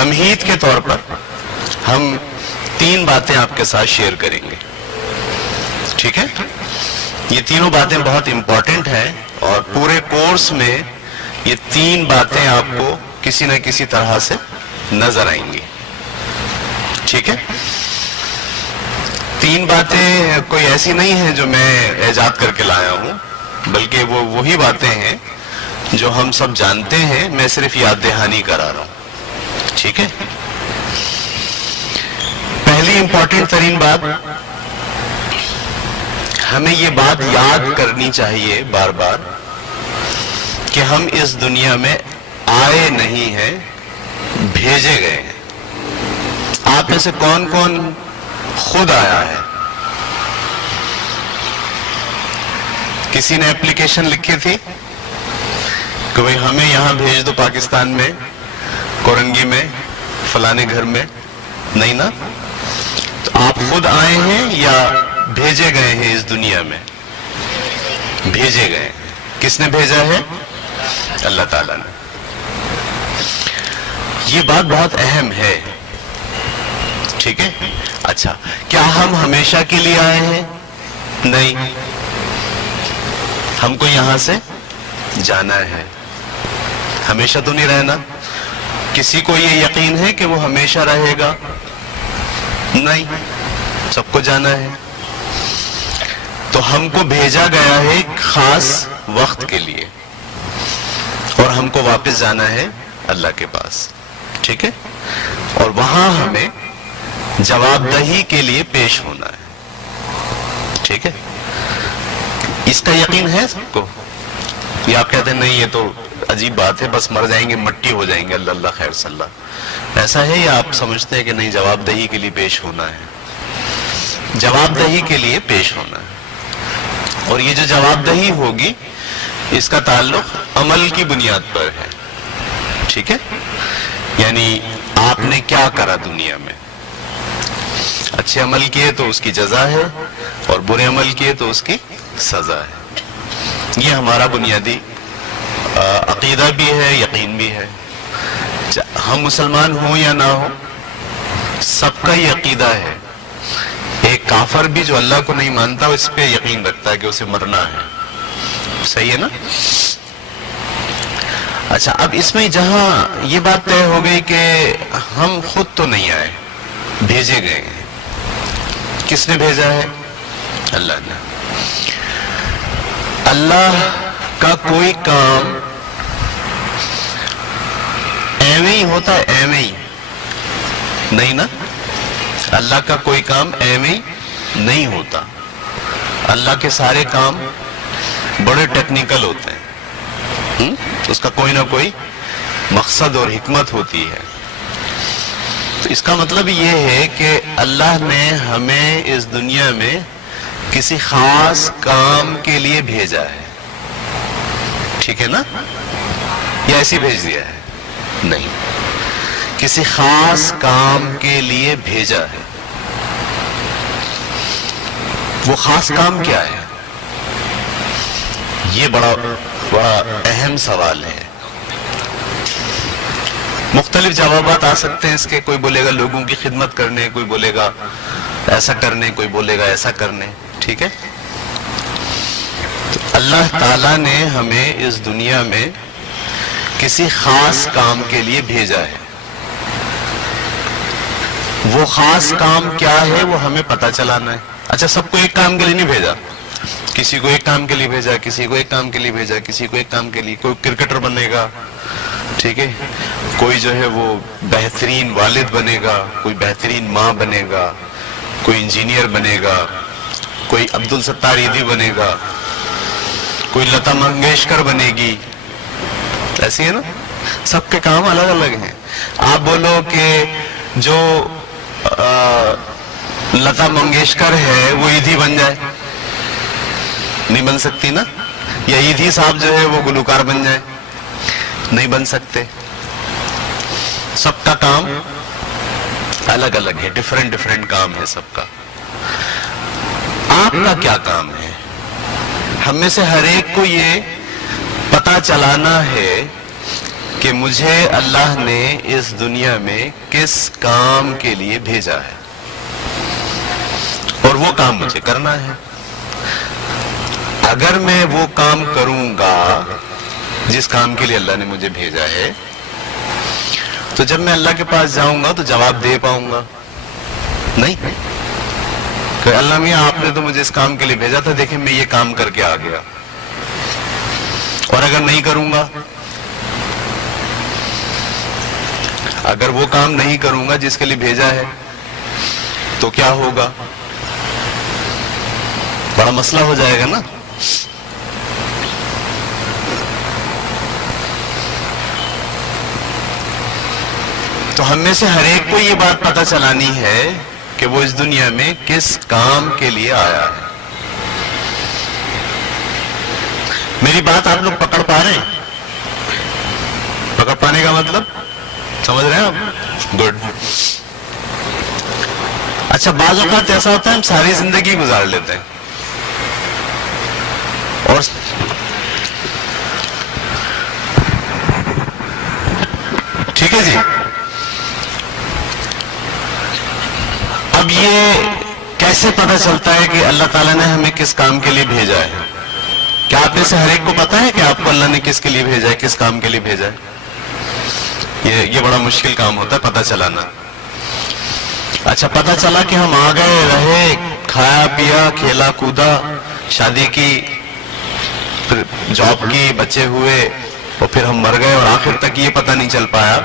تمہید کے طور پر ہم 3 باتیں آپ کے ساتھ شیئر کریں گے، ٹھیک ہے؟ یہ تینوں باتیں بہت امپورٹنٹ ہیں اور پورے کورس میں یہ 3 باتیں آپ کو کسی نہ کسی طرح سے نظر آئیں گی، ٹھیک ہے؟ 3 باتیں کوئی ایسی نہیں ہیں جو میں ایجاد کر کے لایا ہوں، بلکہ وہ وہی باتیں ہیں جو ہم سب جانتے ہیں، میں صرف یاد دہانی کرا رہا ہوں، ٹھیک ہے؟ پہلی امپورٹنٹ ترین بات، ہمیں یہ بات یاد کرنی چاہیے بار بار کہ ہم اس دنیا میں آئے نہیں ہیں، بھیجے گئے ہیں۔ آپ میں سے کون کون خود آیا ہے؟ کسی نے اپلیکیشن لکھی تھی کہ بھئی ہمیں یہاں بھیج دو پاکستان میں، کورنگی میں، فلانے گھر میں؟ نہیں نا؟ تو آپ خود آئے ہیں یا بھیجے گئے ہیں اس دنیا میں؟ بھیجے گئے ہیں۔ کس نے بھیجا ہے؟ اللہ تعالیٰ نے۔ یہ بات بہت اہم ہے، ٹھیک ہے؟ اچھا، کیا ہم ہمیشہ کے لیے آئے ہیں؟ نہیں، ہم کو یہاں سے جانا ہے، ہمیشہ تو نہیں رہنا۔ کسی کو یہ یقین ہے کہ وہ ہمیشہ رہے گا؟ نہیں، سب کو جانا ہے۔ تو ہم کو بھیجا گیا ہے ایک خاص وقت کے لیے، اور ہم کو واپس جانا ہے اللہ کے پاس، ٹھیک ہے؟ اور وہاں ہمیں جواب دہی کے لیے پیش ہونا ہے، ٹھیک ہے؟ اس کا یقین ہے سب کو؟ یہ آپ کہتے ہیں نہیں یہ تو عجیب بات ہے، بس مر جائیں گے، مٹی ہو جائیں گے، اللہ اللہ خیر صلی اللہ، ایسا ہے؟ یا آپ سمجھتے ہیں کہ نہیں جواب دہی کے لیے پیش ہونا ہے؟ جواب دہی کے لیے پیش ہونا ہے، اور یہ جو جواب دہی ہوگی اس کا تعلق عمل کی بنیاد پر ہے، ٹھیک ہے؟ یعنی آپ نے کیا کرا دنیا میں؟ اچھے عمل کیے تو اس کی جزا ہے، اور برے عمل کیے تو اس کی سزا ہے۔ یہ ہمارا بنیادی عقیدہ بھی ہے، یقین بھی ہے۔ ہم مسلمان ہوں یا نہ ہوں، سب کا یہ عقیدہ ہے۔ ایک کافر بھی جو اللہ کو نہیں مانتا اس پہ یقین رکھتا ہے کہ اسے مرنا ہے، صحیح ہے نا؟ اچھا، اب اس میں جہاں یہ بات طے ہو گئی کہ ہم خود تو نہیں آئے، بھیجے گئے ہیں۔ کس نے بھیجا ہے؟ اللہ نے۔ اللہ کا کوئی کام ایویں ہی ہوتا ہے؟ ایویں ہی نہیں نا؟ اللہ کا کوئی کام ایویں نہیں ہوتا۔ اللہ کے سارے کام بڑے ٹیکنیکل ہوتے ہیں، اس کا کوئی نہ کوئی مقصد اور حکمت ہوتی ہے۔ تو اس کا مطلب یہ ہے کہ اللہ نے ہمیں اس دنیا میں کسی خاص کام کے لیے بھیجا ہے، ٹھیک ہے نا؟ یا ایسے بھیج دیا ہے؟ نہیں، کسی خاص کام کے لیے بھیجا ہے۔ وہ خاص کام کیا ہے؟ یہ بڑا اہم سوال ہے۔ مختلف جوابات آ سکتے ہیں اس کے، کوئی بولے گا لوگوں کی خدمت کرنے، کوئی بولے گا ایسا کرنے، کوئی بولے گا ایسا کرنے، ٹھیک ہے؟ تو اللہ تعالیٰ نے ہمیں اس دنیا میں کسی خاص کام کے لیے بھیجا ہے۔ وہ خاص کام کیا ہے وہ ہمیں پتہ چلانا ہے۔ اچھا، سب کو ایک کام کے لیے نہیں بھیجا، کسی کو ایک کام کے لیے بھیجا، کسی کو ایک کام کے لیے بھیجا، کسی کو ایک کام کے لیے، کوئی کرکٹر بنے گا، ٹھیک ہے؟ کوئی جو ہے وہ بہترین والد بنے گا، کوئی بہترین ماں بنے گا، کوئی انجینئر بنے گا، کوئی عبدالستار ایدھی بنے گا، کوئی لتا منگیشکر بنے گی، ایسی ہے نا؟ سب کے کام الگ الگ ہیں۔ آپ بولو کہ جو لتا منگیشکر ہے وہ ایدھی بن جائے، نہیں بن سکتی نا؟ یا ایدھی صاحب جو ہے وہ گلوکار بن جائے، نہیں بن سکتے۔ سب کا کام الگ الگ ہے، ڈیفرنٹ کام ہے سب کا۔ آپ کا کیا کام ہے؟ ہم میں سے ہر ایک کو یہ پتا چلانا ہے کہ مجھے اللہ نے اس دنیا میں کس کام کے لیے بھیجا ہے اور وہ کام مجھے کرنا ہے. اگر میں وہ کام کروں گا جس کام کے لیے اللہ نے مجھے بھیجا ہے تو جب میں اللہ کے پاس جاؤں گا تو جواب دے پاؤں گا؟ نہیں کہ اللہ میاں آپ نے تو مجھے اس کام کے لیے بھیجا تھا، دیکھیں میں یہ کام کر کے آ گیا. اور اگر نہیں کروں گا، اگر وہ کام نہیں کروں گا جس کے لیے بھیجا ہے تو کیا ہوگا؟ بڑا مسئلہ ہو جائے گا نا. تو ہم میں سے ہر ایک کو یہ بات پتہ چلانی ہے کہ وہ اس دنیا میں کس کام کے لیے آیا ہے. میری بات آپ لوگ پکڑ پا رہے ہیں؟ پکڑ پانے کا مطلب سمجھ رہے ہیں آپ؟ گڈ. اچھا، بعض اوقات ایسا ہوتا ہے ہم ساری زندگی گزار لیتے ہیں اور ٹھیک ہے جی. اب یہ کیسے پتہ چلتا ہے کہ اللہ تعالیٰ نے ہمیں کس کام کے لیے بھیجا ہے؟ کیا آپ میں سے ہر ایک کو پتا ہے کہ آپ کو اللہ نے کس کے لیے بھیجا ہے، کس کام کے لیے بھیجا ہے؟ یہ بڑا مشکل کام ہوتا ہے پتہ چلانا. اچھا، پتہ چلا کہ ہم آ گئے، رہے، کھایا پیا، کھیلا کودا، شادی کی، پھر جاب کی، بچے ہوئے اور پھر ہم مر گئے اور آخر تک یہ پتہ نہیں چل پایا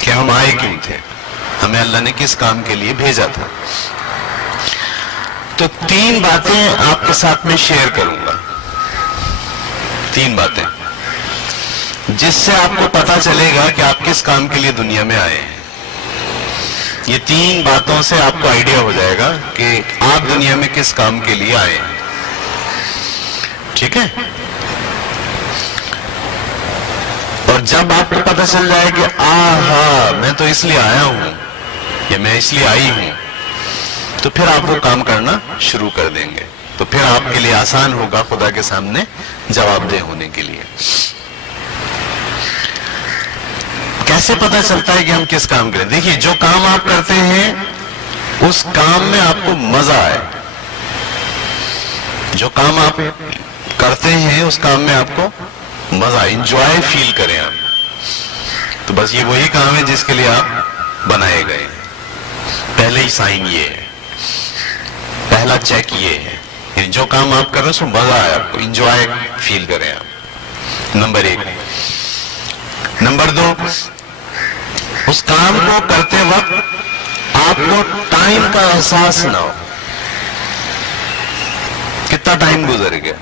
کہ ہم آئے کیوں تھے، ہمیں اللہ نے کس کام کے لیے بھیجا تھا. تو 3 باتیں آپ کے ساتھ میں شیئر کروں گا. 3 باتیں جس سے آپ کو پتا چلے گا کہ آپ کس کام کے لیے دنیا میں آئے ہیں. یہ 3 باتوں سے آپ کو آئیڈیا ہو جائے گا کہ آپ دنیا میں کس کام کے لیے آئے ہیں. ٹھیک ہے؟ اور جب آپ کو پتا چل جائے کہ آہا میں تو اس لیے آیا ہوں یا میں اس لیے آئی ہوں، تو پھر آپ وہ کام کرنا شروع کر دیں گے. تو پھر آپ کے لیے آسان ہوگا خدا کے سامنے جواب دہ ہونے کے لیے. کیسے پتا چلتا ہے کہ ہم کس کام کریں؟ دیکھیے، جو کام آپ کرتے ہیں اس کام میں آپ کو مزہ آئے. جو کام آپ کرتے ہیں اس کام میں آپ کو مزہ آئے، انجوائے فیل کریں آپ. تو بس یہ وہی کام ہے جس کے لیے آپ بنائے گئے. پہلے ہی سائن یہ ہے، پہلا چیک یہ ہے، یعنی جو کام آپ کر رہے ہیں اس میں مزہ آئے، آپ کو انجوائے فیل کریں آپ. نمبر 1. نمبر 2، اس کام کو کرتے وقت آپ کو ٹائم کا احساس نہ ہو. کتنا ٹائم گزر گیا،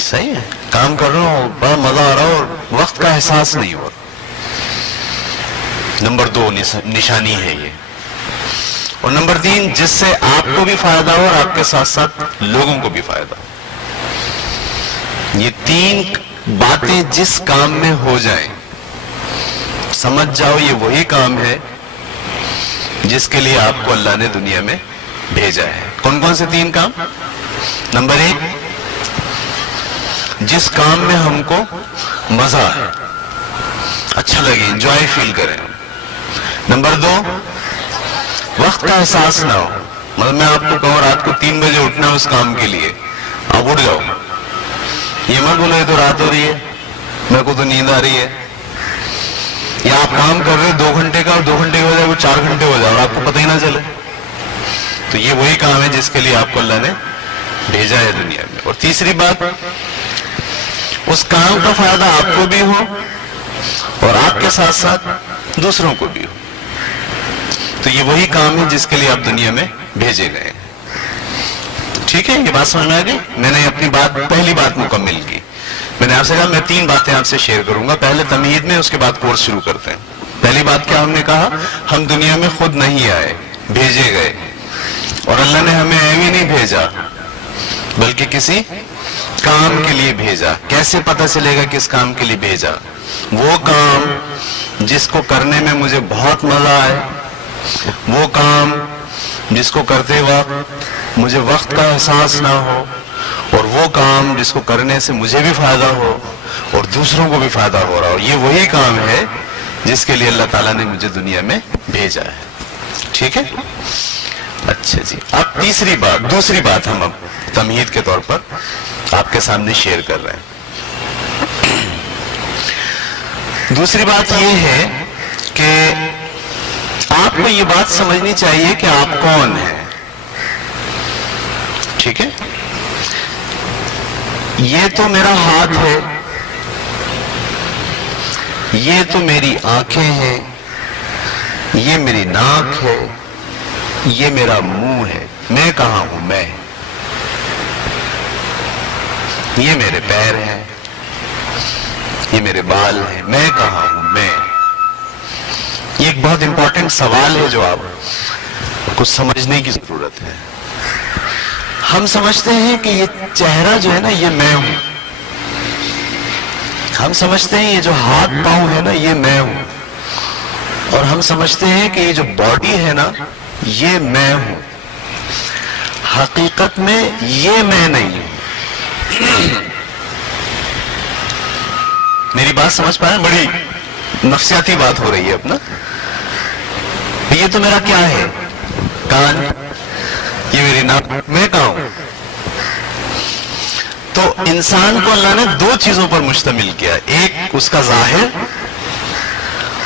صحیح ہے، کام کر رہا ہوں، بڑا مزہ آ رہا ہو اور وقت کا احساس نہیں ہو. نمبر 2 نشانی ہے یہ. اور نمبر 3، جس سے آپ کو بھی فائدہ ہو اور آپ کے ساتھ ساتھ لوگوں کو بھی فائدہ ہو. یہ 3 باتیں جس کام میں ہو جائیں، سمجھ جاؤ یہ وہی کام ہے جس کے لیے آپ کو اللہ نے دنیا میں بھیجا ہے. کون کون سے 3 کام؟ نمبر 1، جس کام میں ہم کو مزہ ہے، اچھا لگے، انجوائے فیل کریں. نمبر 2، وقت کا احساس نہ ہو. مطلب میں آپ کو کہوں رات کو 3 بجے اٹھنا ہے اس کام کے لیے، آپ اٹھ جاؤ. یہ مت بولو یہ تو رات ہو رہی ہے، میرے کو تو نیند آ رہی ہے. یا آپ کام کر رہے 2 گھنٹے کا اور 2 گھنٹے ہو جائے وہ 4 گھنٹے ہو جائے اور آپ کو پتہ ہی نہ چلے. تو یہ وہی کام ہے جس کے لیے آپ کو اللہ نے بھیجا ہے دنیا میں. اور تیسری بات، اس کام کا فائدہ آپ کو بھی ہو اور آپ کے ساتھ ساتھ دوسروں کو بھی ہو. تو یہ وہی کام ہے جس کے لیے آپ دنیا میں بھیجے گئے ہیں. ٹھیک ہے، یہ بات سمجھ میں آ گئی؟ میں نے اپنی پہلی بات مکمل کی. میں نے آپ سے کہا میں 3 باتیں آپ سے شیئر کروں گا، پہلے تمہید میں، اس کے بعد کورس شروع کرتے ہیں. پہلی بات کیا ہم نے کہا؟ ہم دنیا میں خود نہیں آئے، بھیجے گئے. اور اللہ نے ہمیں ایویں نہیں بھیجا بلکہ کسی کام کے لیے بھیجا. کیسے پتہ چلے گا کس کام کے لیے بھیجا؟ وہ کام جس کو کرنے میں مجھے بہت مزہ آئے، وہ کام جس کو کرتے وقت مجھے وقت کا احساس نہ ہو، اور وہ کام جس کو کرنے سے مجھے بھی فائدہ ہو اور دوسروں کو بھی فائدہ ہو رہا ہو. یہ وہی کام ہے جس کے لیے اللہ تعالیٰ نے مجھے دنیا میں بھیجا ہے. ٹھیک ہے؟ اچھا جی. اب دوسری بات ہم اب تمہید کے طور پر آپ کے سامنے شیئر کر رہے ہیں. دوسری بات یہ ہے کہ آپ کو یہ بات سمجھنی چاہیے کہ آپ کون ہیں. ٹھیک ہے؟ یہ تو میرا ہاتھ ہے، یہ تو میری آنکھیں ہیں، یہ میری ناک ہے، یہ میرا منہ ہے. میں کہاں ہوں؟ میں. یہ میرے پیر ہیں، یہ میرے بال ہیں. میں کہاں ہوں؟ میں. یہ ایک بہت امپورٹنٹ سوال ہے جو آپ کو سمجھنے کی ضرورت ہے. ہم سمجھتے ہیں کہ یہ چہرہ جو ہے نا یہ میں ہوں. ہم سمجھتے ہیں یہ جو ہاتھ پاؤں ہے نا یہ میں ہوں. اور ہم سمجھتے ہیں کہ یہ جو باڈی ہے نا یہ میں ہوں. حقیقت میں یہ میں نہیں ہوں. میری بات سمجھ پائے؟ بڑی نفسیاتی بات ہو رہی ہے اپنا. یہ تو میرا کیا ہے؟ کان. یہ میری ناک. میں کہاں ہوں؟ تو انسان کو اللہ نے دو چیزوں پر مشتمل کیا. ایک اس کا ظاہر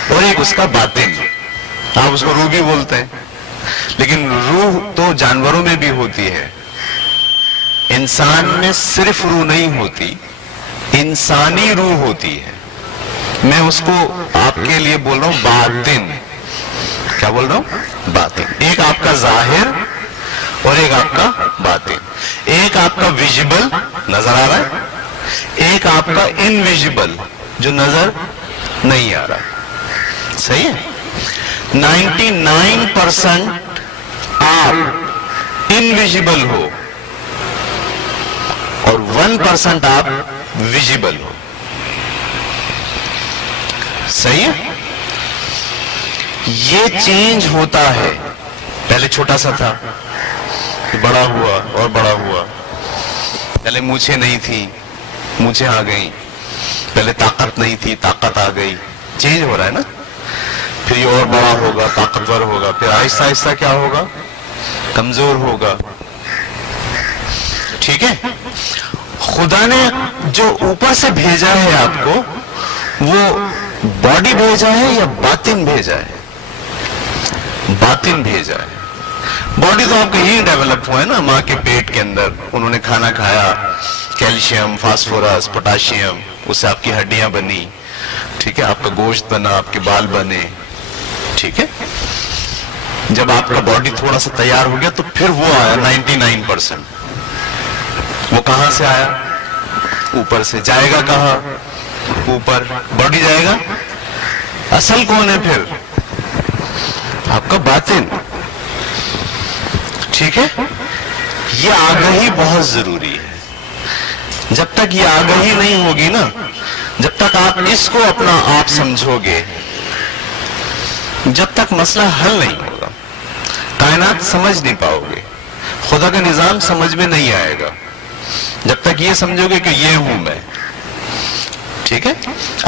اور ایک اس کا باطن. آپ اس کو روح بھی بولتے ہیں، لیکن روح تو جانوروں میں بھی ہوتی ہے. انسان میں صرف روح نہیں ہوتی، انسانی روح ہوتی ہے. میں اس کو آپ کے لیے بول رہا ہوں باطن. کیا بول رہا ہوں؟ باطن. ایک آپ کا ظاہر اور ایک آپ کا باطن. ایک آپ کا ویژیبل نظر آ رہا ہے، ایک آپ کا انویژیبل جو نظر نہیں آ رہا. صحیح ہے؟ 99% آپ انویژیبل ہو اور 1% آپ ویژیبل ہو. صحیح ہے؟ یہ چینج ہوتا ہے. پہلے چھوٹا سا تھا، بڑا ہوا اور بڑا ہوا. پہلے مونچھیں نہیں تھی، مونچھیں آ گئی. پہلے طاقت نہیں تھی، طاقت آ گئی. چینج ہو رہا ہے نا. پھر یہ اور بڑا ہوگا، طاقتور ہوگا. پھر آہستہ آہستہ کیا ہوگا؟ کمزور ہوگا. ٹھیک ہے؟ خدا نے جو اوپر سے بھیجا ہے آپ کو، وہ باڈی بھیجا ہے یا باطن بھیجا ہے؟ باطن بھیجا ہے. باڈی تو آپ کا یہی ڈیولپ ہوا ہے نا ماں کے پیٹ کے اندر. انہوں نے کھانا کھایا، کیلشیم، فاسفورس، پوٹاشیم، اس سے آپ کی ہڈیاں بنی. ٹھیک ہے؟ آپ کا گوشت بنا، آپ کے بال بنے. ٹھیک ہے؟ جب آپ کا باڈی تھوڑا سا تیار ہو گیا تو پھر وہ آیا 99%. وہ کہاں سے آیا؟ اوپر سے. جائے گا کہاں؟ اوپر. باڈی جائے گا. اصل کون ہے پھر؟ آپ کا باطن. ٹھیک ہے؟ یہ آگاہی بہت ضروری ہے. جب تک یہ آگاہی نہیں ہوگی نا، جب تک آپ اس کو اپنا آپ سمجھو گے، جب تک مسئلہ حل نہیں ہوگا. کائنات سمجھ نہیں پاؤ گے، خدا کا نظام سمجھ میں نہیں آئے گا جب تک یہ سمجھو گے کہ یہ ہوں میں. ٹھیک ہے؟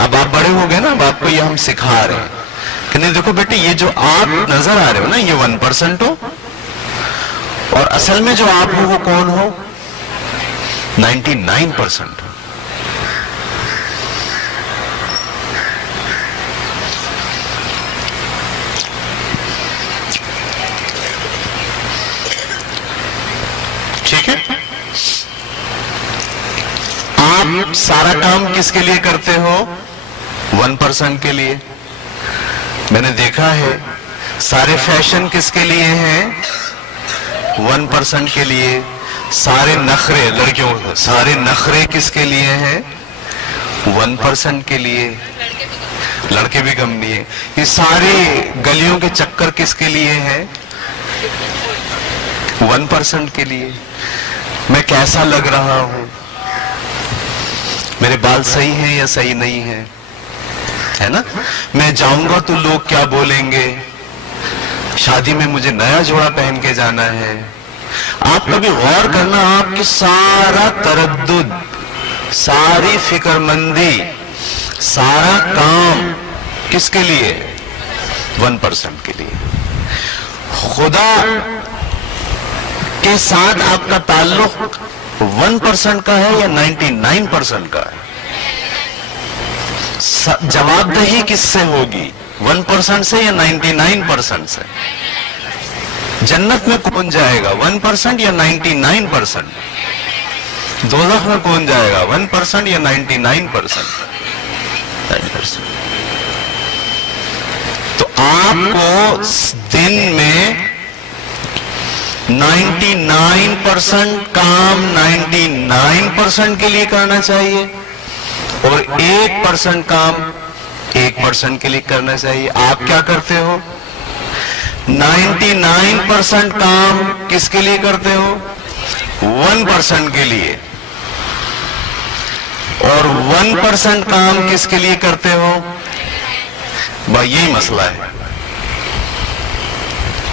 اب آپ بڑے ہو گئے نا، اب آپ کو یہ ہم سکھا رہے ہیں کہ نہیں دیکھو بیٹے، یہ جو آپ نظر آ رہے ہو نا یہ 1% ہو، اور اصل میں جو آپ ہو وہ کون ہو؟ 99% ہو. ٹھیک ہے؟ آپ سارا کام کس کے لیے کرتے ہو؟ 1% کے لیے. میں نے دیکھا ہے سارے فیشن کس کے لیے ہیں؟ 1% کے لیے. سارے نخرے لڑکیوں، سارے نخرے کس کے لیے ہیں؟ 1% کے لیے. لڑکے بھی کم نہیں ہیں. یہ سارے گلیوں کے چکر کس کے لیے ہیں؟ 1% کے لیے. میں کیسا لگ رہا ہوں، میرے بال صحیح ہیں یا صحیح نہیں ہیں، ہے نا. میں جاؤں گا تو لوگ کیا بولیں گے. شادی میں مجھے نیا جوڑا پہن کے جانا ہے. آپ کبھی غور کرنا، آپ کی سارا تردد ساری فکر مندی، سارا کام کس کے لیے؟ 1% کے لیے. خدا کے ساتھ آپ کا تعلق 1% کا ہے یا 99% کا ہے؟ جواب دہی کس سے ہوگی؟ 1% سے یا 99% سے؟ جنت میں کون جائے گا؟ 1% یا 99%؟ دوزخ میں کون جائے گا؟ 1% یا 99%؟ 9%. تو آپ کو دن میں 99% کام 99% کے لیے کرنا چاہیے اور 1% کام 1% کے لیے کرنا چاہیے. آپ کیا کرتے ہو؟ 99% کام کس کے لیے کرتے ہو؟ 1% کے لیے. اور 1% کام کس کے لیے کرتے ہو؟ بھائی یہی مسئلہ ہے.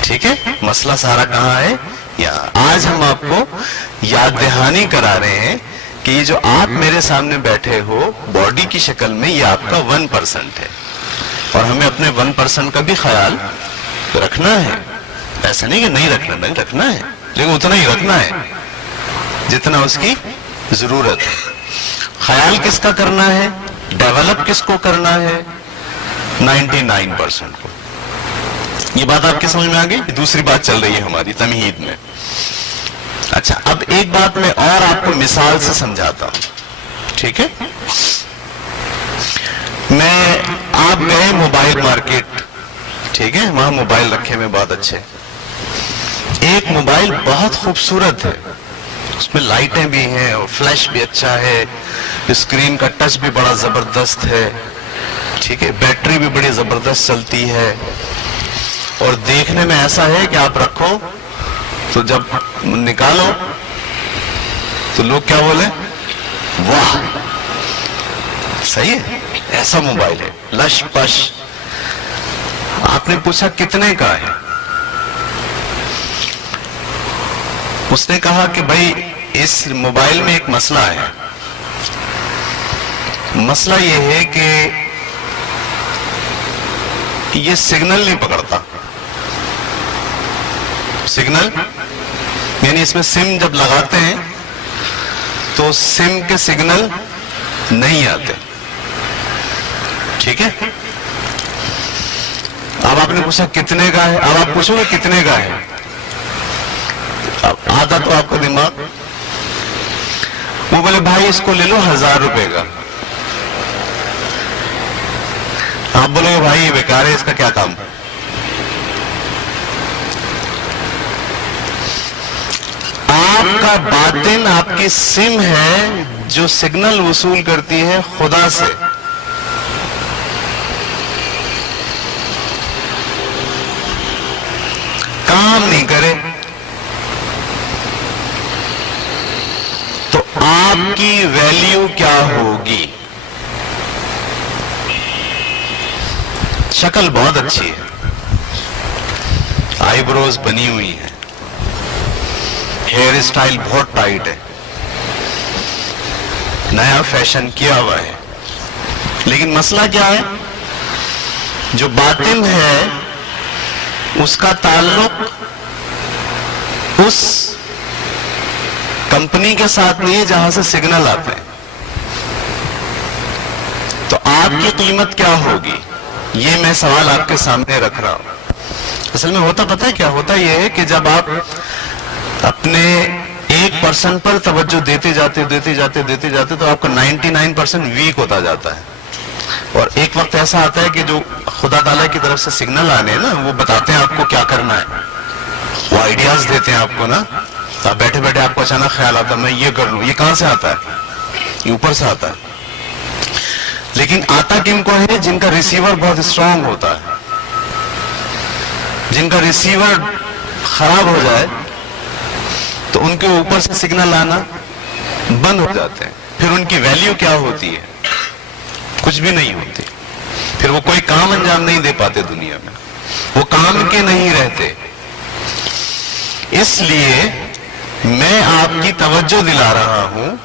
ٹھیک ہے، مسئلہ سارا کہاں ہے؟ یہاں. آج ہم آپ کو یاد دہانی کرا رہے ہیں کہ یہ جو آپ میرے سامنے بیٹھے ہو باڈی کی شکل میں، یہ آپ کا 1% ہے اور ہمیں اپنے 1% کا بھی خیال رکھنا ہے. ایسا نہیں کہ نہیں رکھنا، نہیں رکھنا ہے، لیکن اتنا ہی رکھنا ہے جتنا اس کی ضرورت ہے. خیال کس کا کرنا ہے؟ ڈیولپ کس کو کرنا ہے؟ 99% کو. یہ بات آپ کی سمجھ میں آ گئی؟ دوسری بات چل رہی ہے ہماری تمہید میں. اچھا، اب ایک بات میں اور آپ کو مثال سے سمجھاتا ہوں. ٹھیک ہے، آپ گئے موبائل مارکیٹ. ٹھیک ہے، وہاں موبائل رکھے ہوئے بہت اچھے. ایک موبائل بہت خوبصورت ہے، اس میں لائٹیں بھی ہیں اور فلیش بھی اچھا ہے، اسکرین کا ٹچ بھی بڑا زبردست ہے. ٹھیک ہے، بیٹری بھی بڑی زبردست چلتی ہے اور دیکھنے میں ایسا ہے کہ آپ رکھو تو جب نکالو تو لوگ کیا بولے؟ واہ، صحیح ہے، ایسا موبائل ہے، لش پش. آپ نے پوچھا کتنے کا ہے؟ اس نے کہا کہ بھائی اس موبائل میں ایک مسئلہ ہے. مسئلہ یہ ہے کہ یہ سگنل نہیں پکڑتا. سگنل یعنی اس میں سم جب لگاتے ہیں تو سم کے سگنل نہیں آتے. ٹھیک ہے، اب آپ نے پوچھا کتنے کا ہے؟ اب آپ پوچھو گے کتنے کا ہے؟ اب آتا تو آپ کا دماغ، وہ بولے بھائی اس کو لے لو 1000 روپے کا. آپ بولو گے بھائی یہ بیکار ہے، اس کا کیا کام؟ آپ کا باطن آپ کی سم ہے جو سگنل وصول کرتی ہے خدا سے. کام نہیں کرے تو آپ کی ویلیو کیا ہوگی؟ شکل بہت اچھی ہے، آئی بروز بنی ہوئی ہے، ہیئر اسٹائل بہت ٹائٹ ہے، نیا فیشن کیا ہوا ہے، لیکن مسئلہ کیا ہے؟ جو باطن ہے اس کا تعلق اس کمپنی کے ساتھ نہیں ہے جہاں سے سگنل آتے ہیں. تو آپ کی قیمت کیا ہوگی؟ یہ میں سوال آپ کے سامنے رکھ رہا ہوں. اصل میں ہوتا پتہ ہے کیا ہوتا؟ یہ ہے کہ جب آپ اپنے 1% پر توجہ دیتے جاتے تو آپ کا 99% ویک ہوتا جاتا ہے. اور ایک وقت ایسا آتا ہے کہ جو خدا تعالیٰ کی طرف سے سگنل آنے ہیں نا، وہ بتاتے ہیں آپ کو کیا کرنا ہے، وہ آئیڈیاز دیتے ہیں آپ کو نا. آپ بیٹھے بیٹھے آپ کو اچانک خیال آتا ہے میں یہ کر لوں. یہ کہاں سے آتا ہے؟ یہ اوپر سے آتا ہے. لیکن آتا کن کو ہے؟ جن کا ریسیور بہت اسٹرانگ ہوتا ہے. جن کا ریسیور خراب ہو جائے تو ان کے اوپر سے سگنل آنا بند ہو جاتے ہیں. پھر ان کی ویلیو کیا ہوتی ہے؟ کچھ بھی نہیں ہوتی. پھر وہ کوئی کام انجام نہیں دے پاتے دنیا میں، وہ کام کے نہیں رہتے. اس لیے میں آپ کی توجہ دلا رہا ہوں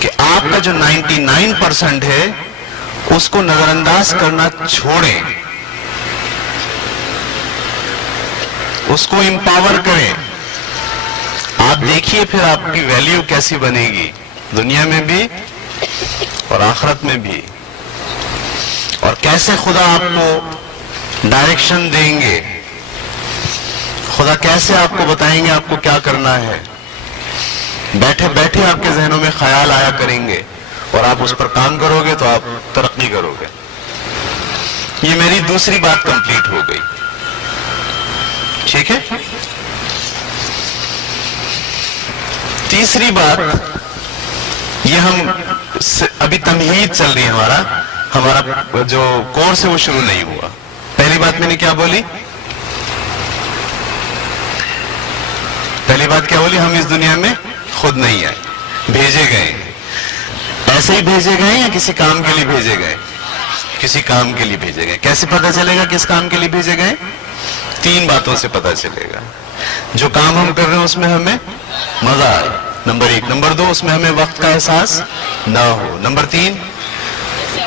کہ آپ کا جو 99% ہے اس کو نظر انداز کرنا چھوڑیں، اس کو امپاور کریں. آپ دیکھیے پھر آپ کی ویلیو کیسی بنے گی دنیا میں بھی اور آخرت میں بھی، اور کیسے خدا آپ کو ڈائریکشن دیں گے، خدا کیسے آپ کو بتائیں گے آپ کو کیا کرنا ہے. بیٹھے بیٹھے آپ کے ذہنوں میں خیال آیا کریں گے اور آپ اس پر کام کرو گے تو آپ ترقی کرو گے. یہ میری دوسری بات کمپلیٹ ہو گئی. ٹھیک ہے. تیسری بات، یہ ہم ابھی تمہید چل رہی ہے، ہمارا جو کورس ہے وہ شروع نہیں ہوا. پہلی بات میں نے کیا بولی؟ پہلی بات کیا بولی؟ ہم اس دنیا میں خود نہیں آئے، بھیجے گئے. ایسے ہی بھیجے گئے یا کسی کام کے لیے بھیجے گئے؟ کسی کام کے لیے بھیجے گئے. کیسے پتا چلے گا کس کام کے لیے بھیجے گئے؟ 3 باتوں سے پتا چلے گا. جو کام ہم کر رہے ہیں اس میں ہمیں مزہ آئے، نمبر 1. نمبر 2، اس میں ہمیں وقت کا احساس نہ ہو. نمبر 3،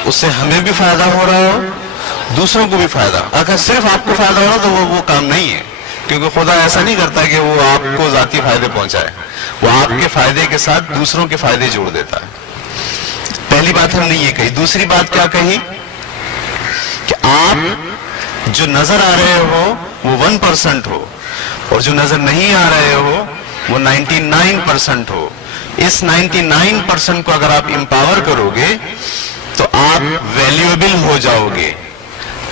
اس سے ہمیں بھی فائدہ ہو رہا ہو، دوسروں کو بھی فائدہ. اگر صرف آپ کو فائدہ ہو رہا تو وہ کام نہیں ہے، کیونکہ خدا ایسا نہیں کرتا کہ وہ آپ کو ذاتی فائدے پہنچائے، وہ آپ کے فائدے کے ساتھ دوسروں کے فائدے جوڑ دیتا ہے. پہلی بات ہم نے یہ کہی. دوسری بات کیا کہی؟ کہ آپ جو نظر آ رہے ہو وہ 1% ہو، اور جو نظر نہیں آ رہے ہو وہ 99% ہو. اس 99% کو اگر آپ امپاور کرو گے تو آپ ویلیویبل ہو جاؤ گے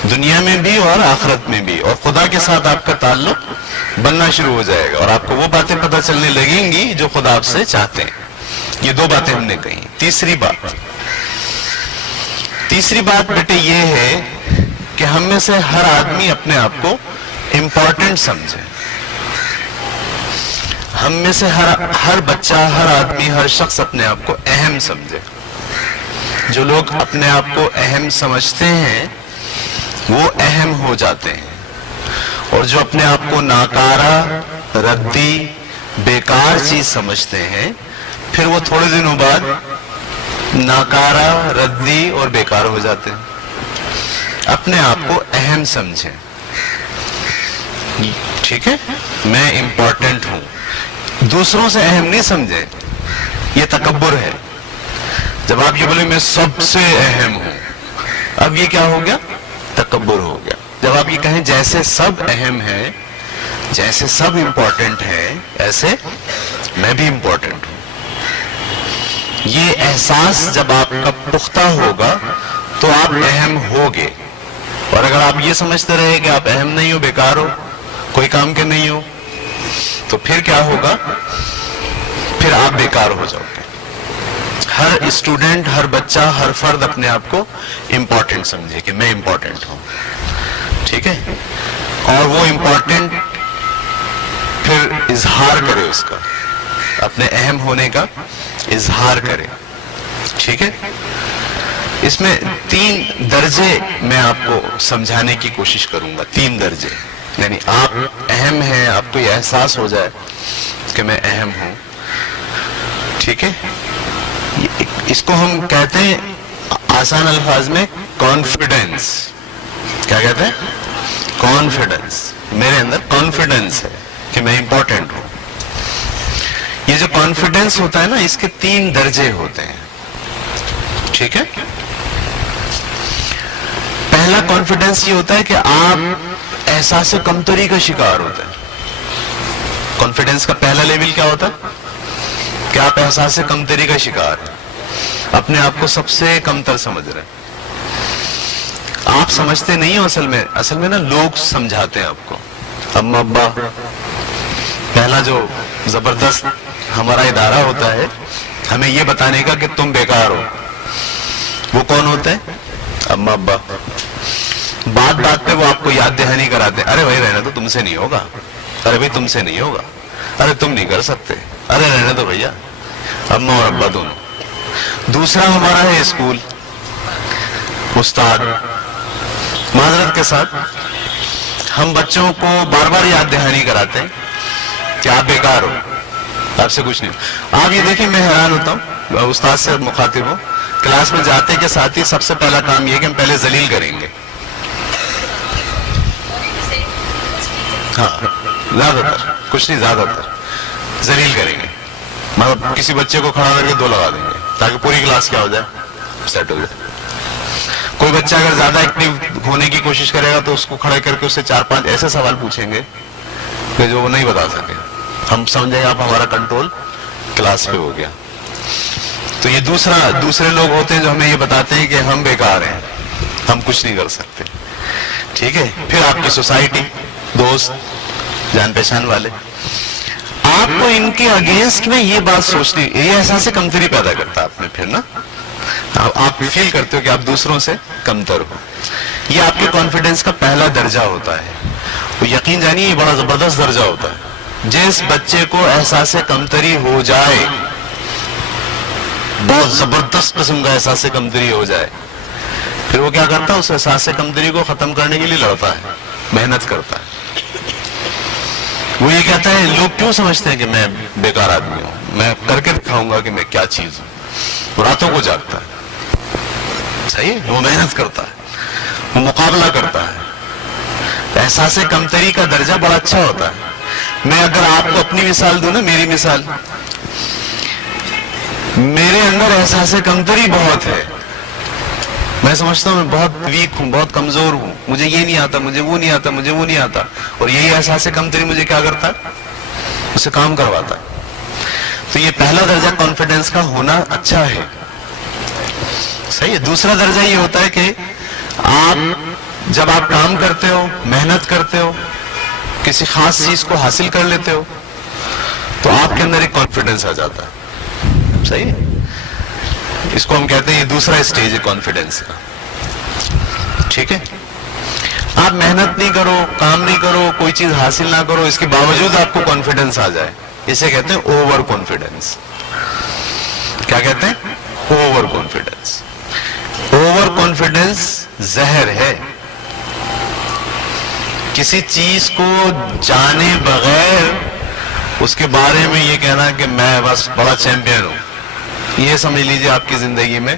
دنیا میں بھی اور آخرت میں بھی، اور خدا کے ساتھ آپ کا تعلق بننا شروع ہو جائے گا، اور آپ کو وہ باتیں پتہ چلنے لگیں گی جو خدا آپ سے چاہتے ہیں. یہ 2 باتیں ہم نے کہی. تیسری بات بیٹے یہ ہے کہ ہم میں سے ہر آدمی اپنے آپ کو امپورٹنٹ سمجھے. ہم میں سے ہر بچہ، ہر آدمی، ہر شخص اپنے آپ کو اہم سمجھے. جو لوگ اپنے آپ کو اہم سمجھتے ہیں وہ اہم ہو جاتے ہیں، اور جو اپنے آپ کو ناکارہ، ردی، بیکار چیز سمجھتے ہیں پھر وہ تھوڑے دنوں بعد ناکارہ، ردی اور بیکار ہو جاتے ہیں. اپنے آپ کو اہم سمجھیں. ٹھیک ہے. میں امپورٹنٹ ہوں. دوسروں سے اہم نہیں سمجھیں، یہ تکبر ہے. جب آپ یہ بولے میں سب سے اہم ہوں، اب یہ کیا ہو گیا؟ تکبر ہو گیا. جب آپ یہ کہیں جیسے سب اہم ہیں، جیسے سب امپورٹنٹ ہیں، ایسے میں بھی امپورٹنٹ ہوں. یہ احساس جب آپ کا پختہ ہوگا تو آپ اہم ہوگے. اور اگر آپ یہ سمجھتے رہے کہ آپ اہم نہیں ہو، بیکار ہو، کوئی کام کے نہیں ہو، تو پھر کیا ہوگا؟ پھر آپ بیکار ہو جاؤ گے. ہر اسٹوڈنٹ، ہر بچہ، ہر فرد اپنے آپ کو امپورٹنٹ سمجھے کہ میں امپورٹنٹ ہوں. ٹھیک ہے. اور وہ امپورٹنٹ پھر اظہار کرے، اس کا، اپنے اہم ہونے کا اظہار کرے. ٹھیک ہے. اس میں 3 درجے میں آپ کو سمجھانے کی کوشش کروں گا. 3 درجے، یعنی آپ اہم ہیں، آپ کو یہ احساس ہو جائے کہ میں اہم ہوں. ٹھیک ہے. اس کو ہم کہتے ہیں آسان الفاظ میں کانفیڈنس. کیا کہتے ہیں؟ کانفیڈنس. میرے اندر کانفیڈنس ہے کہ میں امپورٹنٹ ہوں. یہ جو کانفیڈنس ہوتا ہے نا، اس کے 3 درجے ہوتے ہیں. ٹھیک ہے. پہلا کانفیڈنس یہ ہوتا ہے کہ آپ احساس کمتری کا شکار ہوتے ہیں. کانفیڈنس کا پہلا لیول کیا ہوتا ہے؟ کہ آپ احساس کمتری کا شکار ہیں، اپنے آپ کو سب سے کمتر سمجھ رہے ہیں. آپ سمجھتے نہیں ہو، اصل میں نا لوگ سمجھاتے ہیں آپ کو. اماں ابا، پہلا جو زبردست ہمارا ادارہ ہوتا ہے ہمیں یہ بتانے کا کہ تم بیکار ہو، وہ کون ہوتے ہیں؟ اماں ابا. بات بات پہ وہ آپ کو یاد دہانی کراتے ہیں، ارے بھائی رہنا تو تم سے نہیں ہوگا، ارے بھائی تم سے نہیں ہوگا، ارے تم نہیں کر سکتے، ارے رہنے تو بھیا. اماں اور ابا دونوں. دوسرا ہمارا ہے اسکول، استاد. معذرت کے ساتھ ہم بچوں کو بار بار یاد دہانی کراتے ہیں کہ آپ بیکار ہو، آپ سے کچھ نہیں. آپ یہ دیکھیں، میں حیران ہوتا ہوں استاد سے مخاطب ہوں، کلاس میں جاتے کے ساتھ ہی سب سے پہلا کام یہ کہ ہم پہلے ذلیل کریں گے. ہاں زیادہ تر، کچھ نہیں، زیادہ تر ذلیل کریں گے. مطلب کسی بچے کو کھڑا کر کے 2 لگا دیں گے تاکہ پوری کلاس کیا ہو جائے، سیٹ ہو جائے. کوئی بچہ اگر زیادہ ایکٹیو ہونے کی کوشش کرے گا تو اس کو کھڑے کر کے اس سے 4-5 ایسے سوال پوچھیں گے کہ جو وہ نہیں بتا سکے. ہم سمجھیں گے اب ہمارا کنٹرول کلاس پہ ہو گیا. تو یہ دوسرے لوگ ہوتے ہیں جو ہمیں یہ بتاتے ہیں کہ ہم بیکار ہیں، ہم کچھ نہیں کر سکتے. ٹھیک ہے. پھر آپ کی سوسائٹی، دوست، جان پہچان والے، آپ کو ان کے اگینسٹ میں یہ بات سوچنی، یہ احساس کمتری پیدا کرتا ہے آپ میں. پھر نا آپ فیل کرتے ہو کہ آپ دوسروں سے کمتر ہو. یہ آپ کے کانفیڈنس کا پہلا درجہ ہوتا ہے. وہ یقین جانیے یہ بڑا زبردست درجہ ہوتا ہے. جس بچے کو احساس کمتری ہو جائے، بہت زبردست قسم کا احساس کمتری ہو جائے، پھر وہ کیا کرتا ہے؟ اس احساس کمتری کو ختم کرنے کے لیے لڑتا ہے، محنت کرتا ہے. وہ یہ کہتا ہے لوگ کیوں سمجھتے ہیں کہ میں بیکار آدمی ہوں، میں کر کے دکھاؤں گا کہ میں کیا چیز ہوں. وہ راتوں کو جاگتا ہے. صحیح ہے. وہ محنت کرتا ہے، وہ مقابلہ کرتا ہے. احساس کمتری کا درجہ بڑا اچھا ہوتا ہے. میں اگر آپ کو اپنی مثال دوں نا، میری مثال، میرے اندر احساس کمتری بہت ہے. میں سمجھتا ہوں میں بہت ویک ہوں، بہت کمزور ہوں، مجھے یہ نہیں آتا، مجھے وہ نہیں آتا، مجھے وہ نہیں آتا. اور یہی احساس کمتری مجھے کیا کرتا ہے؟ اسے کام کرواتا ہے. تو یہ پہلا درجہ کانفیڈنس کا ہونا اچھا ہے. صحیح ہے. دوسرا درجہ یہ ہوتا ہے کہ آپ جب آپ کام کرتے ہو، محنت کرتے ہو، کسی خاص چیز کو حاصل کر لیتے ہو، تو آپ کے اندر ایک کانفیڈنس آ جاتا ہے. صحیح ہے. اس کو ہم کہتے ہیں یہ دوسرا اسٹیج ہے کانفیڈنس کا. ٹھیک ہے. آپ محنت نہیں کرو، کام نہیں کرو، کوئی چیز حاصل نہ کرو، اس کے باوجود آپ کو کانفیڈنس آ جائے، اسے کہتے ہیں اوور کانفیڈنس. کیا کہتے ہیں؟ Over confidence. اوور کانفیڈنس زہر ہے. کسی چیز کو جانے بغیر اس کے بارے میں یہ کہنا کہ میں بس بڑا چیمپئن ہوں، یہ سمجھ لیجیے آپ کی زندگی میں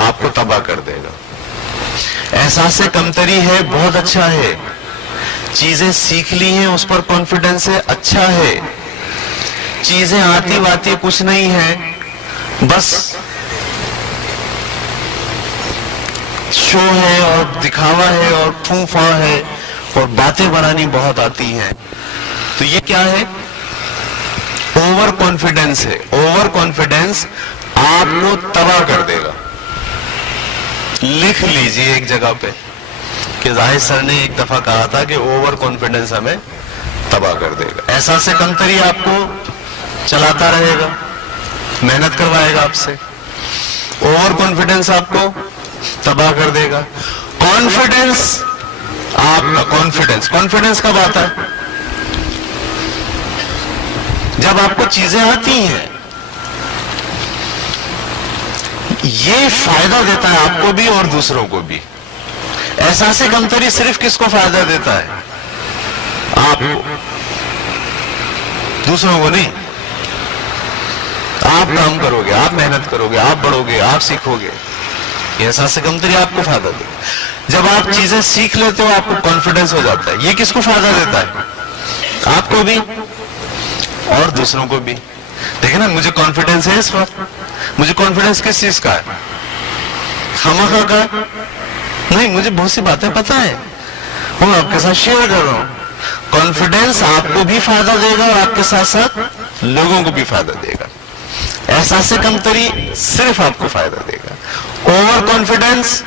آپ کو تباہ کر دے گا. احساس کمتری ہے، بہت اچھا ہے. چیزیں سیکھ لی ہیں، اس پر کانفیڈنس ہے، اچھا ہے. چیزیں آتی واتی کچھ نہیں ہے، بس شو ہے اور دکھاوا ہے اور پھوں پھاں ہے اور باتیں بنانی بہت آتی ہیں. تو یہ کیا ہے؟ اوور کانفیڈنس ہے. اوور کانفیڈنس آپ کو تباہ کر دے گا. لکھ لیجئے ایک جگہ پہ کہ زاہد سر نے ایک دفعہ کہا تھا کہ اوور کانفیڈنس ہمیں تباہ کر دے گا. احساس کمتری آپ کو چلاتا رہے گا، محنت کروائے گا آپ سے. اوور کانفیڈنس آپ کو تباہ کر دے گا. کانفیڈنس آپ کا کانفیڈنس کب آتا ہے؟ جب آپ کو چیزیں آتی ہیں. یہ فائدہ دیتا ہے آپ کو بھی اور دوسروں کو بھی. احساس کمتری صرف کس کو فائدہ دیتا ہے؟ آپ کو، دوسروں کو نہیں. آپ کام کرو گے، آپ محنت کرو گے، آپ بڑھو گے، آپ سیکھو گے، یہ احساس کمتری آپ کو فائدہ دے گا. جب آپ چیزیں سیکھ لیتے ہو آپ کو کانفیڈنس ہو جاتا ہے. یہ کس کو فائدہ دیتا ہے؟ آپ کو بھی اور دوسروں کو بھی. دیکھیں نا، مجھے کانفیڈنس ہے اس وقت. مجھے کانفیڈنس کس چیز کا ہے؟ خامخواہ کا نہیں، مجھے بہت سی باتیں پتہ ہیں، وہ آپ کے ساتھ شیئر کر رہا ہوں. کانفیڈنس آپ کو بھی فائدہ دے گا اور آپ کے ساتھ ساتھ لوگوں کو بھی فائدہ دے گا. احساس کمتری صرف آپ کو فائدہ دے گا. اوور کانفیڈنس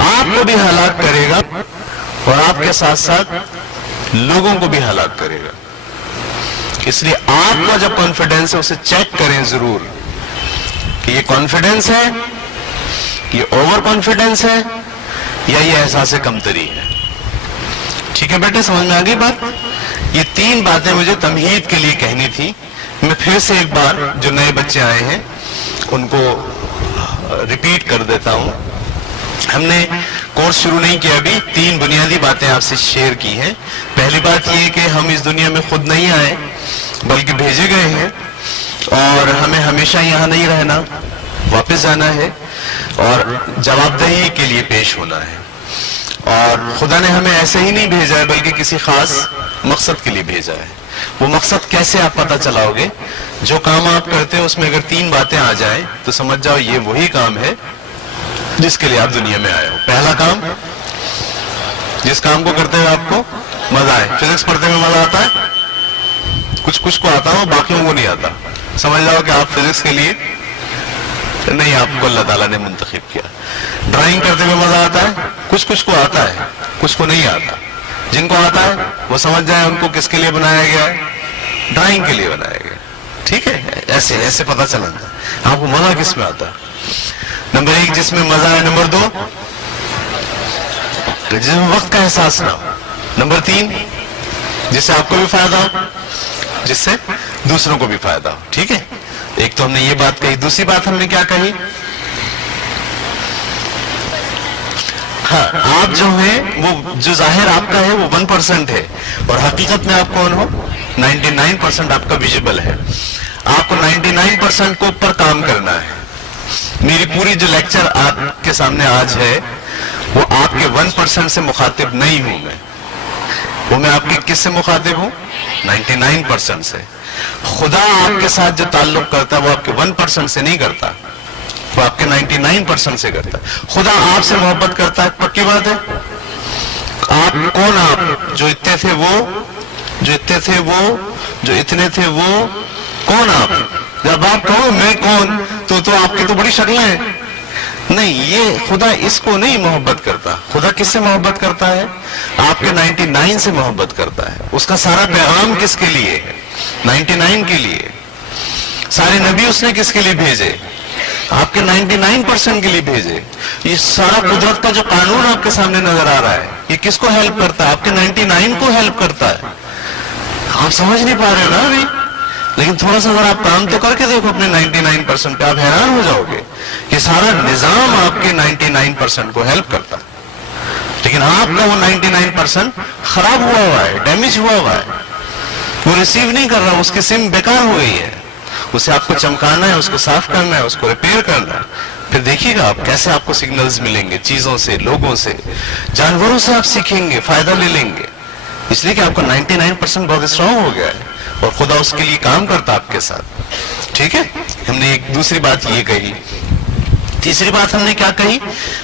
آپ کو بھی ہلاک کرے گا اور آپ کے ساتھ ساتھ لوگوں کو بھی ہلاک کرے گا. اس لیے آپ کا جب کانفیڈنس ہے اسے چیک کریں ضرور کہ یہ کانفیڈنس ہے، یہ اوور کانفیڈنس ہے یا یہ احساس کمتری ہے. ٹھیک ہے بیٹے، سمجھ میں آ گئی بات؟ یہ 3 باتیں مجھے تمہید کے لیے کہنی تھی. میں پھر سے ایک بار جو نئے بچے آئے ہیں ان کو ریپیٹ کر دیتا ہوں. ہم نے کورس شروع نہیں کیا ابھی. 3 بنیادی باتیں آپ سے شیئر کی ہیں. پہلی بات یہ کہ ہم اس دنیا میں خود نہیں آئے بلکہ بھیجے گئے ہیں. اور ہمیں ہمیشہ یہاں نہیں رہنا، واپس جانا ہے اور جواب دہی کے لیے پیش ہونا ہے. اور خدا نے ہمیں ایسے ہی نہیں بھیجا ہے بلکہ کسی خاص مقصد کے لیے بھیجا ہے. وہ مقصد کیسے آپ پتہ چلاؤ گے؟ جو کام آپ کرتے ہو اس میں اگر 3 باتیں آ جائیں تو سمجھ جاؤ یہ وہی کام ہے جس کے لیے آپ دنیا میں آئے ہو. پہلا کام، جس کام کو کرتے ہوئے آپ کو مزہ آئے. فزکس پڑھتے ہوئے مزہ آتا ہے؟ کچھ کو آتا ہو، باقیوں کو نہیں آتا. سمجھ جاؤ کہ آپ فزکس کے لیے نہیں، آپ کو اللہ تعالیٰ نے منتخب کیا. ڈرائنگ کرتے ہوئے مزہ آتا ہے؟ کچھ کو آتا ہے، کچھ کو نہیں آتا. جن کو آتا ہے وہ سمجھ جائیں ان کو کس کے لیے بنایا گیا ہے؟ ڈرائنگ کے لیے بنایا گیا. ٹھیک ہے، ایسے پتہ چلا آپ کو مزہ کس میں آتا ہے. نمبر 1 جس میں مزہ ہے. نمبر 2 جس میں وقت کا احساس نہ ہو. نمبر 3 جس سے آپ کو بھی فائدہ ہو، جس سے دوسروں کو بھی فائدہ ہو. ٹھیک ہے، ایک تو ہم نے یہ بات کہی. دوسری بات ہم نے کیا کہی؟ ہاں، آپ جو ہیں وہ جو ظاہر آپ کا ہے وہ 1% ہے اور حقیقت میں آپ کون ہو؟ 99% آپ کا ویژیبل ہے. آپ کو 99% کو اوپر کام کرنا ہے. میری پوری جو لیکچر آپ کے سامنے آج ہے وہ آپ کے 1% سے مخاطب نہیں ہوں میں. وہ میں آپ کے کس سے مخاطب ہوں؟ 99% سے. خدا آپ کے ساتھ جو تعلق کرتا ہے وہ آپ کے 1% سے نہیں کرتا، وہ آپ کے 99% سے کرتا ہے. خدا آپ سے محبت کرتا ہے، پکی بات ہے. آپ کون؟ آپ جو اتنے تھے وہ، جو اتنے تھے وہ، جو اتنے تھے وہ، کون آپ؟ جب آپ کہو میں کون تو آپ کی تو بڑی شکلیں ہیں. نہیں، یہ خدا اس کو نہیں محبت کرتا. خدا کس سے محبت کرتا ہے؟ آپ کے 99 سے محبت کرتا ہے. اس کا سارا پیغام کس کے لیے ہے؟ 99 کے لیے. سارے نبی اس نے کس کے لیے بھیجے؟ آپ کے 99% کے لیے بھیجے. یہ سارا قدرت کا جو قانون آپ کے سامنے نظر آ رہا ہے یہ کس کو ہیلپ کرتا ہے؟ آپ کے 99 کو ہیلپ کرتا ہے. آپ سمجھ نہیں پا رہے نا ابھی، لیکن تھوڑا سا اگر آپ کام تو کر کے دیکھو اپنے 99% پہ، آپ حیران ہو جاؤ گے کہ سارا نظام آپ کے 99% کو ہیلپ کرتا ہے. لیکن آپ کا وہ 99% خراب ہوا ہے، ڈیمیج ہوا ہے، وہ ریسیو نہیں کر رہا، اس کی سم بیکار ہو گئی ہے. اسے آپ کو چمکانا ہے، اس کو صاف کرنا ہے، اس کو ریپیئر کرنا ہے. پھر دیکھیے گا آپ کیسے آپ کو سگنلز ملیں گے، چیزوں سے، لوگوں سے، جانوروں سے آپ سیکھیں گے، فائدہ لے لیں گے. اس لیے کہ آپ کا 99% بہت اسٹرانگ ہو گیا ہے اور خدا اس کے لیے کام کرتا آپ کے ساتھ. ٹھیک ہے، ہم نے ایک دوسری بات یہ کہی. تیسری بات ہم نے کیا کہی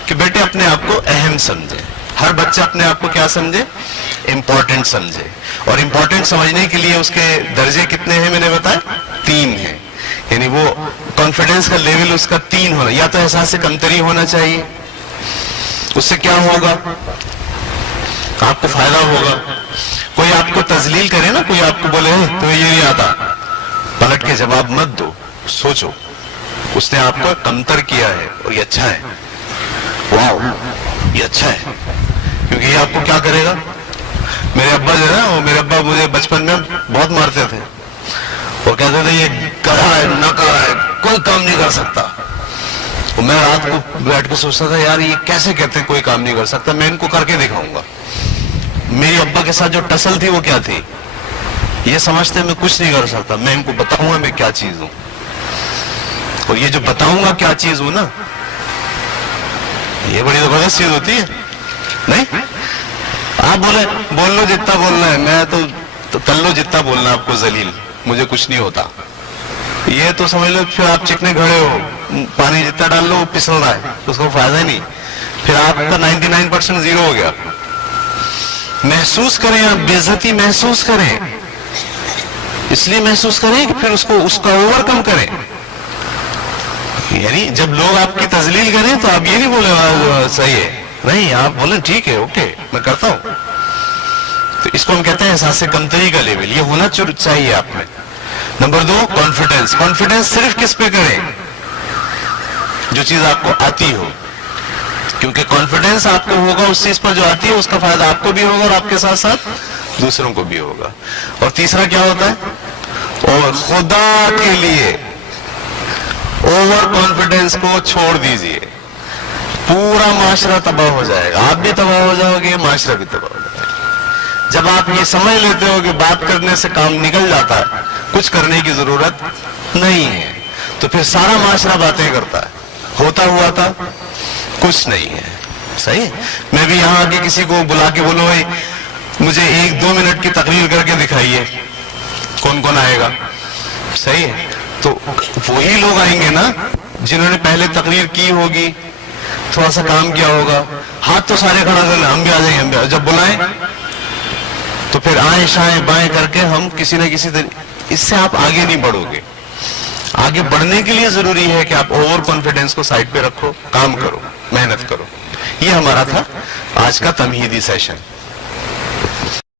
کہ بیٹے اپنے آپ کو اہم سمجھے. ہر بچہ اپنے آپ کو کیا سمجھے؟ امپورٹنٹ سمجھے. اور امپورٹنٹ سمجھنے کے لیے اس کے درجے کتنے ہیں میں نے بتایا؟ 3 ہیں. یعنی وہ کانفیڈنس کا لیول اس کا 3 ہونا. یا تو احساس کمتری ہونا چاہیے، اس سے کیا ہوگا؟ آپ کو فائدہ ہوگا. کوئی آپ کو تذلیل کرے نا، کوئی آپ کو بولے تو یہ نہیں آتا، پلٹ کے جواب مت دو، سوچو اس نے آپ کو کمتر کیا ہے اور یہ اچھا ہے. واو، یہ اچھا ہے، کیونکہ یہ آپ کو کیا کرے گا. میرے ابا جو ہے نا، میرے ابا مجھے بچپن میں بہت مارتے تھے. وہ کہتے تھے یہ کرا ہے، نہ کرا ہے، کوئی کام نہیں کر سکتا. میں رات کو بیٹھ کے سوچتا تھا یار یہ کیسے کہتے ہیں کوئی کام نہیں کر سکتا، میں ان کو کر کے دکھاؤں گا. میری ابا کے ساتھ جو ٹسل تھی وہ کیا تھی؟ یہ سمجھتے میں کچھ نہیں کر سکتا، میں ان کو بتاؤں گا میں کیا چیز ہوں. اور یہ جو بتاؤں گا کیا چیز ہوں نا، یہ بڑی زبردست چیز ہوتی ہے. نہیں، آپ بول لو جتنا بولنا ہے، میں تو کر لو جتنا بولنا آپ کو ذلیل، مجھے کچھ نہیں ہوتا. یہ تو سمجھ لو پھر آپ چکنے کھڑے ہو، پانی جتنا ڈال لو وہ پسل رہا ہے، اس کو فائدہ ہی نہیں. پھر آپ کا 99% زیرو ہو گیا. محسوس کریں، آپ بے عزتی محسوس کریں، اس لیے محسوس کریں کہ پھر اس کا اوور کم کریں. یعنی جب لوگ آپ کی تذلیل کریں تو آپ یہ نہیں بولے صحیح ہے، نہیں، آپ بولیں ٹھیک ہے، اوکے میں کرتا ہوں. تو اس کو ہم کہتے ہیں احساس کمتری کا لیول. یہ ہونا چاہیے آپ میں. Number 2 confidence. کانفیڈنس صرف کس پہ کریں؟ جو چیز آپ کو آتی ہو، کیونکہ کانفیڈنس آپ کو ہوگا اس چیز پر جو آتی ہے، اس کا فائدہ آپ کو بھی ہوگا اور آپ کے ساتھ ساتھ دوسروں کو بھی ہوگا. اور تیسرا کیا ہوتا ہے؟ اور خدا کے لیے اوور کانفیڈنس کو چھوڑ دیجئے، پورا معاشرہ تباہ ہو جائے گا. آپ بھی تباہ ہو جاؤ گے، معاشرہ بھی تباہ ہو جائے گا. جب آپ یہ سمجھ لیتے ہو کہ بات کرنے سے کام نکل جاتا ہے، کچھ کرنے کی ضرورت نہیں ہے. تو پھر سارا معاشرہ باتیں کرتا ہے, ہوتا ہوا تھا کچھ نہیں ہے. صحیح ہے. میں بھی یہاں آ کے کسی کو بلا کے بولو بھائی مجھے 1-2 منٹ کی تقریر کر کے دکھائیے, کون کون آئے گا؟ صحیح ہے. تو وہی لوگ آئیں گے نا جنہوں نے پہلے تقریر کی ہوگی, تھوڑا سا کام کیا ہوگا. ہاتھ تو سارے کھڑا کرنا, ہم بھی آ جائیں گے, جب بلائیں تو پھر آئیں شائیں بائیں کر کے ہم کسی نہ کسی طریقے. اس سے آپ آگے نہیں بڑھو گے. آگے بڑھنے کے لیے ضروری ہے کہ آپ اوور کانفیڈنس کو سائڈ پہ رکھو, کام کرو, محنت کرو. یہ ہمارا تھا آج کا تمہیدی سیشن.